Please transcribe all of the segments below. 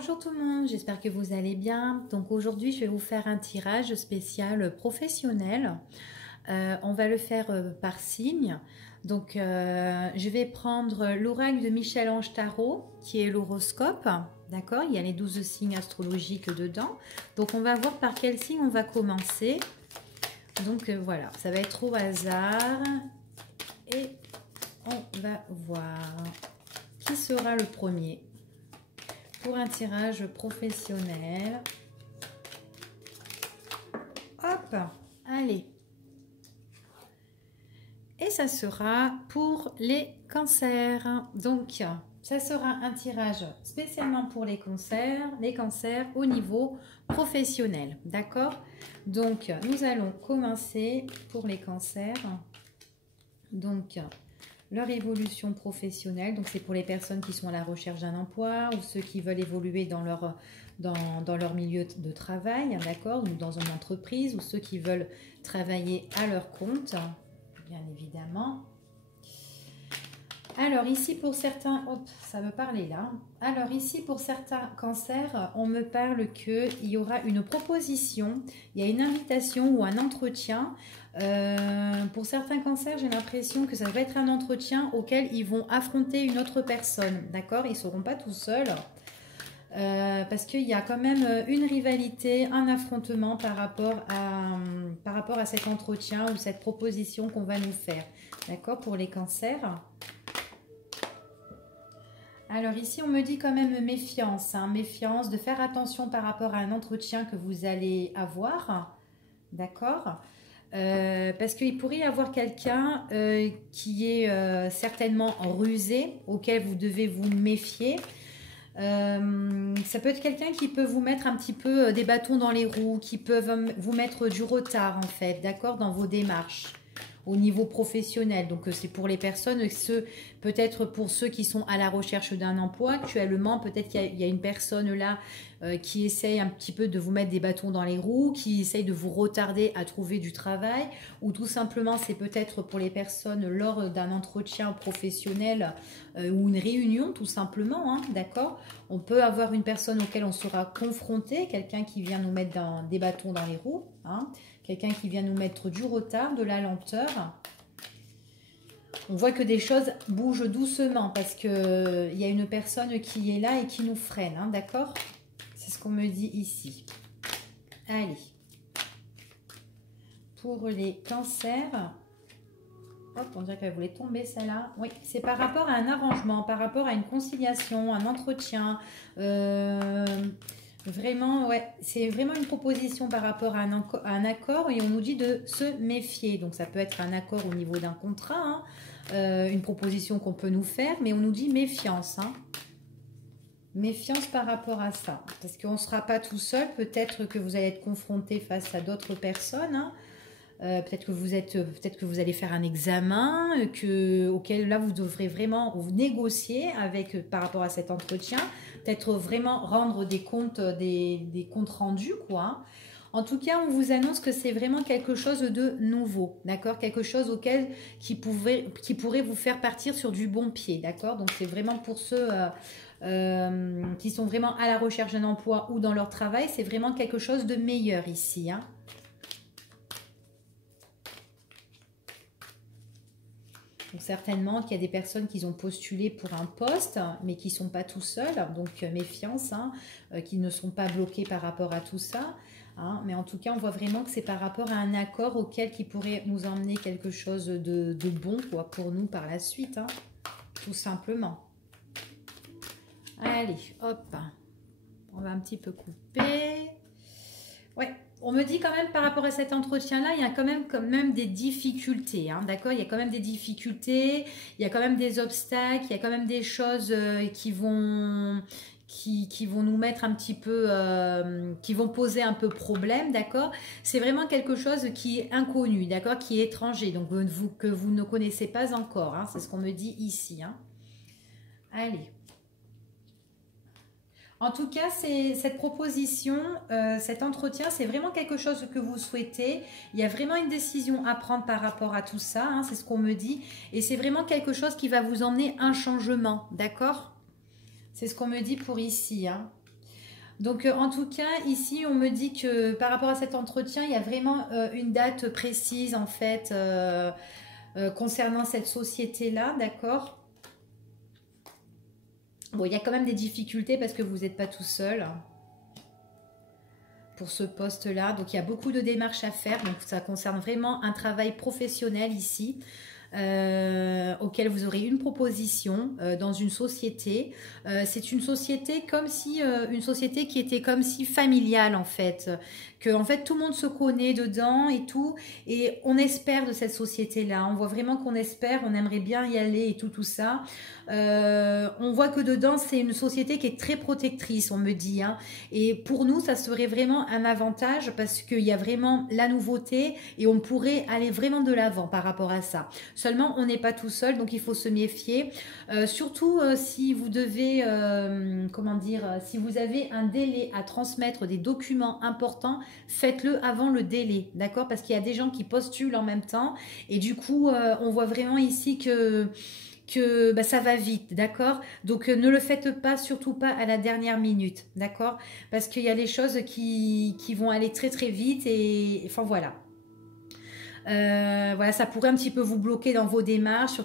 Bonjour tout le monde, j'espère que vous allez bien. Donc aujourd'hui, je vais vous faire un tirage spécial professionnel. On va le faire par signe. Donc je vais prendre l'oracle de Michel-Ange Tarot, qui est l'horoscope. D'accord, il y a les 12 signes astrologiques dedans. Donc on va voir par quel signe on va commencer. Donc voilà, ça va être au hasard. Et on va voir qui sera le premier pour un tirage professionnel. Hop, allez. Et ça sera pour les cancers. Donc, ça sera un tirage spécialement pour les cancers au niveau professionnel. D'accord? Donc, nous allons commencer pour les cancers. Donc, leur évolution professionnelle, donc c'est pour les personnes qui sont à la recherche d'un emploi ou ceux qui veulent évoluer dans leur milieu de travail, d'accord, ou dans une entreprise, ou ceux qui veulent travailler à leur compte, bien évidemment. Alors ici pour certains, hop, ça me parlait là. Alors ici pour certains cancers, on me parle qu'il y aura une proposition, il y a une invitation ou un entretien. Pour certains cancers, j'ai l'impression que ça va être un entretien auquel ils vont affronter une autre personne, d'accord? Ils ne seront pas tout seuls. Parce qu'il y a quand même une rivalité, un affrontement par rapport à cet entretien ou cette proposition qu'on va nous faire, d'accord, pour les cancers. Alors ici, on me dit quand même méfiance, hein, méfiance, de faire attention par rapport à un entretien que vous allez avoir, d'accord, parce qu'il pourrait y avoir quelqu'un qui est certainement rusé, auquel vous devez vous méfier. Ça peut être quelqu'un qui peut vous mettre un petit peu des bâtons dans les roues, qui peuvent vous mettre du retard en fait, d'accord, dans vos démarches au niveau professionnel. Donc c'est pour les personnes, peut-être pour ceux qui sont à la recherche d'un emploi actuellement, peut-être qu'il y a une personne là qui essaye un petit peu de vous mettre des bâtons dans les roues, qui essaye de vous retarder à trouver du travail, ou tout simplement c'est peut-être pour les personnes lors d'un entretien professionnel ou une réunion tout simplement, hein, d'accord. On peut avoir une personne auquel on sera confronté, quelqu'un qui vient nous mettre des bâtons dans les roues, hein, quelqu'un qui vient nous mettre du retard, de la lenteur. On voit que des choses bougent doucement parce qu'il y a une personne qui est là et qui nous freine, hein, d'accord? C'est ce qu'on me dit ici. Allez. Pour les cancers, hop, on dirait qu'elle voulait tomber celle-là. Oui, c'est par rapport à un arrangement, par rapport à une conciliation, un entretien. Vraiment, ouais, c'est vraiment une proposition par rapport à un accord et on nous dit de se méfier. Donc ça peut être un accord au niveau d'un contrat, hein, une proposition qu'on peut nous faire, mais on nous dit méfiance, hein. Méfiance par rapport à ça, parce qu'on ne sera pas tout seul. Peut-être que vous allez être confronté face à d'autres personnes, hein. Peut-être que vous allez faire un examen auquel là vous devrez vraiment vous négocier par rapport à cet entretien, peut-être vraiment rendre des comptes, des comptes rendus, quoi. En tout cas, on vous annonce que c'est vraiment quelque chose de nouveau, d'accord, quelque chose qui pourrait vous faire partir sur du bon pied, d'accord. Donc c'est vraiment pour ceux qui sont vraiment à la recherche d'un emploi ou dans leur travail, c'est vraiment quelque chose de meilleur ici, hein. Donc certainement qu'il y a des personnes qui ont postulé pour un poste, mais qui ne sont pas tout seuls, donc méfiance, hein, qui ne sont pas bloqués par rapport à tout ça, hein, mais en tout cas, on voit vraiment que c'est par rapport à un accord qui pourrait nous emmener quelque chose de bon, quoi, pour nous par la suite, hein, tout simplement. Allez, hop, on va un petit peu couper. Ouais. On me dit quand même par rapport à cet entretien-là, il y a quand même des difficultés, hein, d'accord? Il y a quand même des difficultés, il y a quand même des obstacles, il y a quand même des choses qui vont nous mettre un petit peu, qui vont poser un peu problème, d'accord? C'est vraiment quelque chose qui est inconnu, d'accord? Qui est étranger, donc que vous ne connaissez pas encore, hein, c'est ce qu'on me dit ici, hein. Allez. En tout cas, cette proposition, cet entretien, c'est vraiment quelque chose que vous souhaitez. Il y a vraiment une décision à prendre par rapport à tout ça, hein, c'est ce qu'on me dit. Et c'est vraiment quelque chose qui va vous emmener un changement, d'accord? C'est ce qu'on me dit pour ici, hein. Donc, en tout cas, ici, on me dit que par rapport à cet entretien, il y a vraiment une date précise, en fait, concernant cette société-là, d'accord? Bon, il y a quand même des difficultés parce que vous n'êtes pas tout seul pour ce poste-là. Donc, il y a beaucoup de démarches à faire. Donc, ça concerne vraiment un travail professionnel ici. Auquel vous aurez une proposition dans une société. C'est une société comme si une société qui était comme si familiale en fait, que en fait tout le monde se connaît dedans et tout, et on espère de cette société-là. On voit vraiment qu'on espère, on aimerait bien y aller et tout ça. On voit que dedans c'est une société qui est très protectrice, on me dit, hein. Et pour nous ça serait vraiment un avantage parce qu'il y a vraiment la nouveauté et on pourrait aller vraiment de l'avant par rapport à ça. Seulement, on n'est pas tout seul, donc il faut se méfier. Surtout si vous devez, comment dire, si vous avez un délai à transmettre des documents importants, faites-le avant le délai, d'accord? Parce qu'il y a des gens qui postulent en même temps et du coup, on voit vraiment ici que bah, ça va vite, d'accord? Donc ne le faites pas, surtout pas à la dernière minute, d'accord? Parce qu'il y a les choses qui vont aller très très vite et enfin voilà. Voilà, ça pourrait un petit peu vous bloquer dans vos démarches,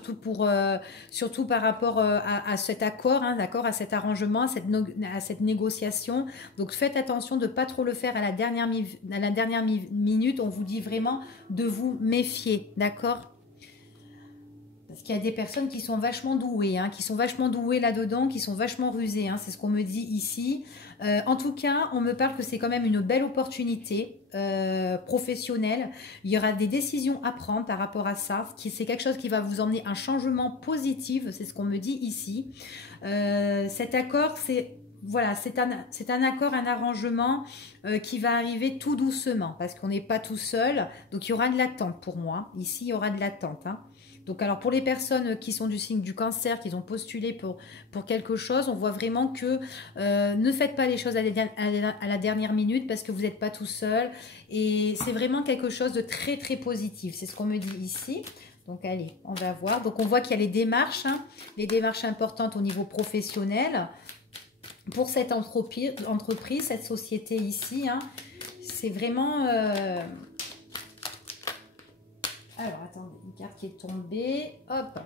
surtout par rapport à cet accord, hein, d'accord, à cet arrangement, à cette négociation. Donc faites attention de ne pas trop le faire à la dernière minute. On vous dit vraiment de vous méfier, d'accord? Parce qu'il y a des personnes qui sont vachement douées, hein, qui sont vachement douées là-dedans, qui sont vachement rusées, hein, c'est ce qu'on me dit ici. En tout cas, on me parle que c'est quand même une belle opportunité professionnelle. Il y aura des décisions à prendre par rapport à ça. C'est quelque chose qui va vous emmener un changement positif, c'est ce qu'on me dit ici. Cet accord, voilà, c'est un accord, un arrangement qui va arriver tout doucement parce qu'on n'est pas tout seul. Donc il y aura de l'attente pour moi. Ici, il y aura de l'attente, hein. Donc, alors pour les personnes qui sont du signe du cancer, qui ont postulé pour quelque chose, on voit vraiment que ne faites pas les choses à la dernière minute parce que vous n'êtes pas tout seul. Et c'est vraiment quelque chose de très, très positif. C'est ce qu'on me dit ici. Donc, allez, on va voir. Donc, on voit qu'il y a les démarches, hein, les démarches importantes au niveau professionnel pour cette entreprise, cette société ici. Hein. C'est vraiment... Alors, attendez, une carte qui est tombée. Hop.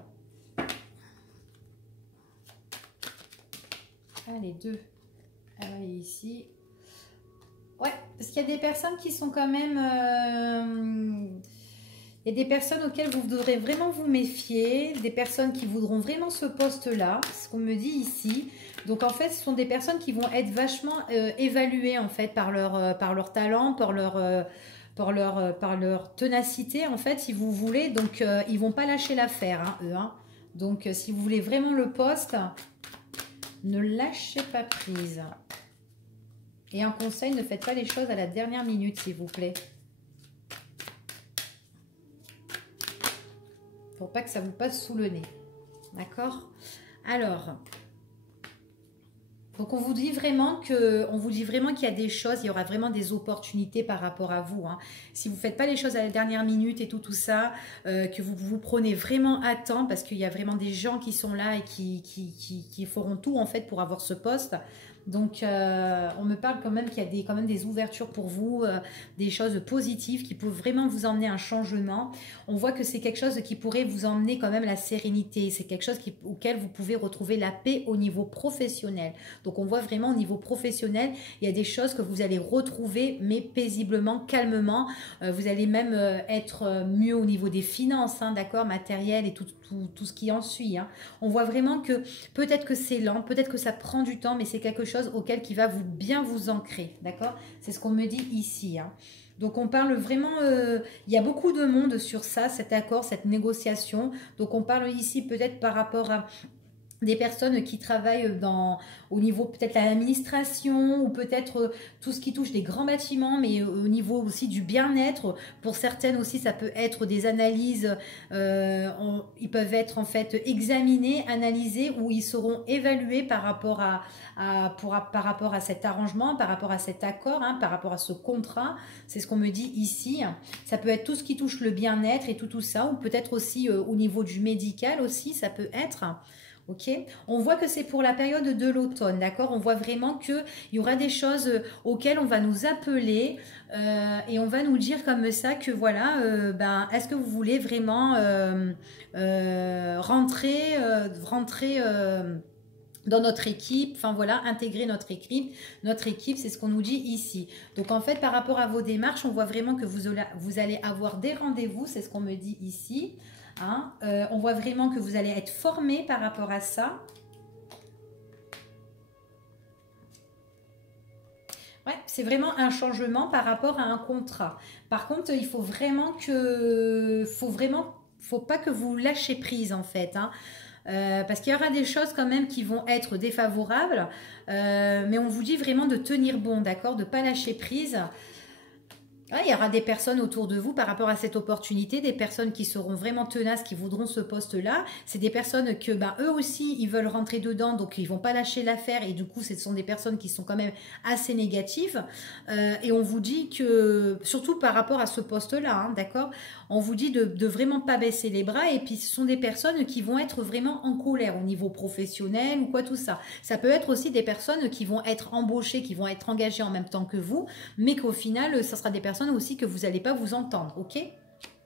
Allez, deux. Allez, ici. Ouais, parce qu'il y a des personnes qui sont quand même... il y a des personnes auxquelles vous devrez vraiment vous méfier. Des personnes qui voudront vraiment ce poste-là. C'est ce qu'on me dit ici. Donc, en fait, ce sont des personnes qui vont être vachement évaluées, en fait, par leur talent, par leur ténacité, en fait, si vous voulez. Donc, ils vont pas lâcher l'affaire, hein, eux. Hein. Donc, si vous voulez vraiment le poste, ne lâchez pas prise. Et un conseil, ne faites pas les choses à la dernière minute, s'il vous plaît. Pour pas que ça vous passe sous le nez. D'accord? Alors... Donc, on vous dit vraiment qu'il y a des choses, il y aura vraiment des opportunités par rapport à vous. Hein. Si vous ne faites pas les choses à la dernière minute et tout ça, que vous vous prenez vraiment à temps, parce qu'il y a vraiment des gens qui sont là et qui feront tout en fait pour avoir ce poste. Donc, on me parle quand même qu'il y a quand même des ouvertures pour vous, des choses positives qui peuvent vraiment vous emmener un changement. On voit que c'est quelque chose qui pourrait vous emmener quand même la sérénité. C'est quelque chose auquel vous pouvez retrouver la paix au niveau professionnel. Donc, on voit vraiment au niveau professionnel, il y a des choses que vous allez retrouver, mais paisiblement, calmement. Vous allez même être mieux au niveau des finances, hein, d'accord, matériel et tout ce qui en suit. Hein. On voit vraiment que peut-être que c'est lent, peut-être que ça prend du temps, mais c'est quelque chose auquel qui va bien vous ancrer, d'accord? C'est ce qu'on me dit ici. Hein. Donc, on parle vraiment, il y a beaucoup de monde sur ça, cet accord, cette négociation. Donc, on parle ici peut-être par rapport à des personnes qui travaillent au niveau peut-être de l'administration ou peut-être tout ce qui touche des grands bâtiments, mais au niveau aussi du bien-être. Pour certaines aussi, ça peut être des analyses, ils peuvent être en fait examinés, analysés, ou ils seront évalués par rapport par rapport à cet arrangement, par rapport à cet accord, hein, par rapport à ce contrat. C'est ce qu'on me dit ici. Ça peut être tout ce qui touche le bien-être et tout ça, ou peut-être aussi au niveau du médical aussi, ça peut être... Ok, on voit que c'est pour la période de l'automne, d'accord? On voit vraiment qu'il y aura des choses auxquelles on va nous appeler et on va nous dire comme ça que voilà, ben, est-ce que vous voulez vraiment rentrer dans notre équipe, enfin voilà, intégrer notre équipe. Notre équipe, c'est ce qu'on nous dit ici. Donc en fait, par rapport à vos démarches, on voit vraiment que vous allez avoir des rendez-vous, c'est ce qu'on me dit ici. Hein. On voit vraiment que vous allez être formé par rapport à ça. Ouais, c'est vraiment un changement par rapport à un contrat. Par contre, il faut vraiment faut pas que vous lâchez prise en fait. Hein. Parce qu'il y aura des choses quand même qui vont être défavorables, mais on vous dit vraiment de tenir bon, d'accord, de ne pas lâcher prise. Ouais, il y aura des personnes autour de vous par rapport à cette opportunité, des personnes qui seront vraiment tenaces, qui voudront ce poste-là. C'est des personnes que, ben, eux aussi, ils veulent rentrer dedans, donc ils vont pas lâcher l'affaire. Et du coup, ce sont des personnes qui sont quand même assez négatives. Et on vous dit que, surtout par rapport à ce poste-là, hein, d'accord, on vous dit de vraiment pas baisser les bras. Et puis, ce sont des personnes qui vont être vraiment en colère au niveau professionnel ou quoi tout ça. Ça peut être aussi des personnes qui vont être embauchées, qui vont être engagées en même temps que vous, mais qu'au final, ça sera des personnes aussi que vous n'allez pas vous entendre, ok?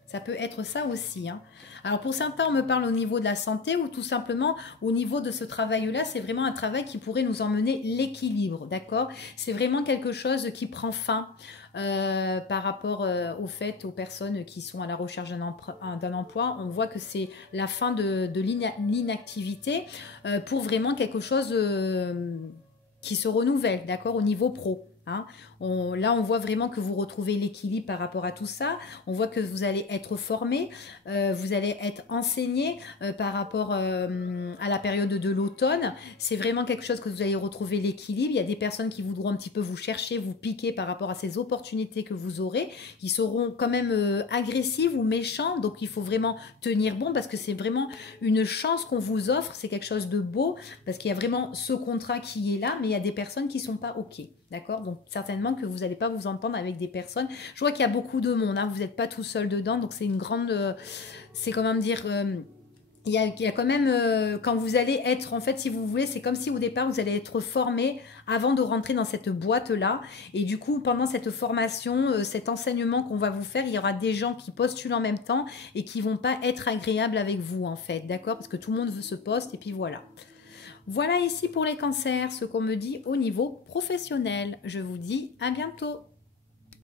Ça peut être ça aussi. Hein. Alors pour certains, on me parle au niveau de la santé ou tout simplement au niveau de ce travail-là, c'est vraiment un travail qui pourrait nous emmener l'équilibre, d'accord? C'est vraiment quelque chose qui prend fin par rapport au fait aux personnes qui sont à la recherche d'un emploi. On voit que c'est la fin de l'inactivité pour vraiment quelque chose qui se renouvelle, d'accord, au niveau pro. Hein. Là, on voit vraiment que vous retrouvez l'équilibre par rapport à tout ça. On voit que vous allez être formé, vous allez être enseigné par rapport à la période de l'automne. C'est vraiment quelque chose que vous allez retrouver l'équilibre. Il y a des personnes qui voudront un petit peu vous chercher, vous piquer par rapport à ces opportunités que vous aurez, qui seront quand même agressives ou méchants. Donc, il faut vraiment tenir bon parce que c'est vraiment une chance qu'on vous offre. C'est quelque chose de beau parce qu'il y a vraiment ce contrat qui est là, mais il y a des personnes qui ne sont pas OK. D'accord? Donc, certainement que vous n'allez pas vous entendre avec des personnes. Je vois qu'il y a beaucoup de monde, hein, vous n'êtes pas tout seul dedans, donc c'est une grande... c'est comment dire... il y a quand même, quand vous allez être, en fait, si vous voulez, c'est comme si au départ, vous allez être formé avant de rentrer dans cette boîte-là. Et du coup, pendant cette formation, cet enseignement qu'on va vous faire, il y aura des gens qui postulent en même temps et qui vont pas être agréables avec vous, en fait. D'accord? Parce que tout le monde veut ce poste et puis voilà. Voilà ici pour les cancers, ce qu'on me dit au niveau professionnel. Je vous dis à bientôt.